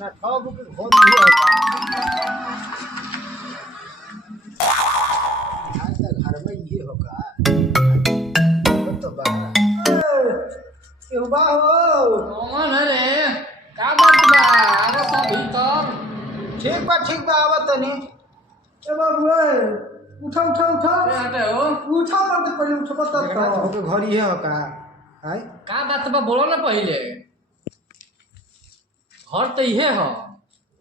ना ठग के घर ही होता आज तक घर में ये होगा तो बा क्यों बा हो कौन है रे का बात बा आवा सब भीतर ठीक बा आवत तनी ए बाबू ए उठा अरे हटे हो उठा मत पहले उठो तब तो घर ही होगा हाय का बात बा बोलो ना पहले घर तो इहे हो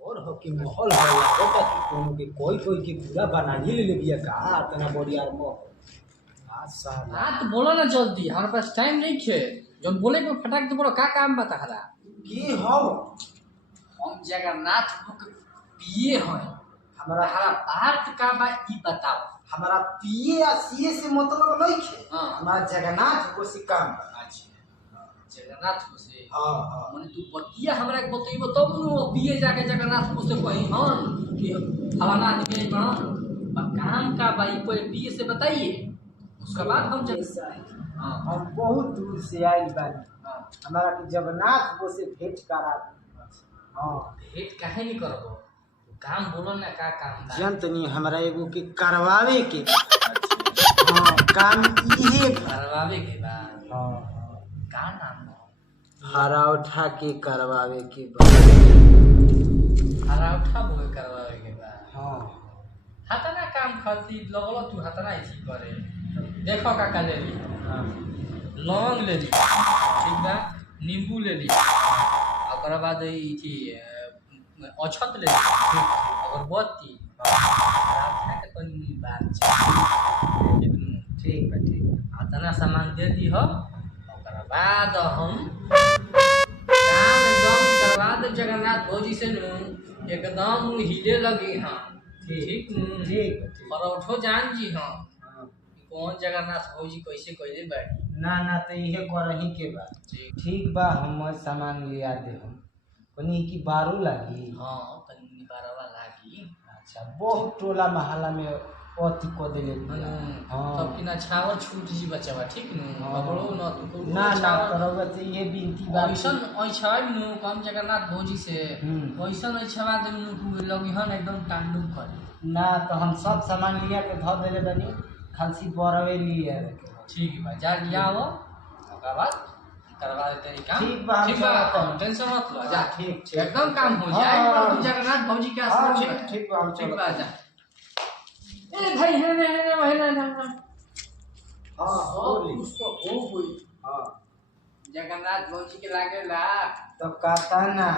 और हो कि माहौल है लागत कि कोनो के कोई के पूरा बना ही ले बिया का तना बड़ी यार मो साला हाँ तो बोलो ना जल्दी हमारे पास टाइम नहीं है जब बोले को फटाक तो बोलो का काम बता हरा की हो हम जगन्नाथ बुक पिए हैं हमारा हमारा भारत का बा ई बताओ हमारा पीए या सीए से मतलब नहीं है हाँ हमारा जगन्नाथ को से काम अच्छा जगन्नाथ को से हां माने तू बतिया हमरा के बतइबो तब नु पिए जाके जगन्नाथ को से कहीं हन कि फलाना आदमी बा काम का भाई कोई पिए से बताइए उसके बाद हम हाँ हम बहुत दूर से आइल बानी हाँ हमारा के जगन्नाथ को से भेंट करा हां भेंट काहे नहीं करबो काम बोलो ना का काम बा जनतनी हमरा एगो के करवावे के हां काम इहे करवावे के बा हां का नाम बा हरा उठा के करवावे के हरा उठा बोल करवावे के बा हां हतना काम खातिर लगलो तू हतना ऐसी करे देखो काका ले ली हां लौंग ले ली ठीक बा नींबू ले ली ओकर बाद ई थी अछत ले ली अगरबत्ती राधा के तनी बात छै ठीक हतना सामान दे दी हो ओकर बाद हम काम एकदम करवा दे जगन्नाथ भौजी से नु एकदम हिले लगी हां ठीक ठीक परौठो जान जी हां कौन जगन्नाथ भौजी कैसे कैले बाड़ी ना तो इहे करही के बा ठीक बा हम सामान लिया दे हम कोनी की बारू लागी हाँ तनी बारवा लागी अच्छा बहुत टोला मोहल्ला में अति को देले हां तब कि ना छावर छूट जी बचवा ठीक नु बगड़ो न तू ना करब से ये बिनती बा ऐसन छाव नु कम जगन्नाथ भौजी से ऐसन छावा दे नु लगी हन एकदम तांडव करे ना तो हम सब सामान लिया के धर देले बनी खाली बरवे लिए ठीक बा जा लिया हो ओकर बाद करवा देते हैं काम ठीक बा टेंशन मत लो जा ठीक एकदम काम हो जाए जगन्नाथ भौजी के आश्रम में ठीक बा हम ठीक बा जा ए भाई है ना हां बोली उसको हो हुई हां जगन्नाथ भौजी के लागेला तो कहता ना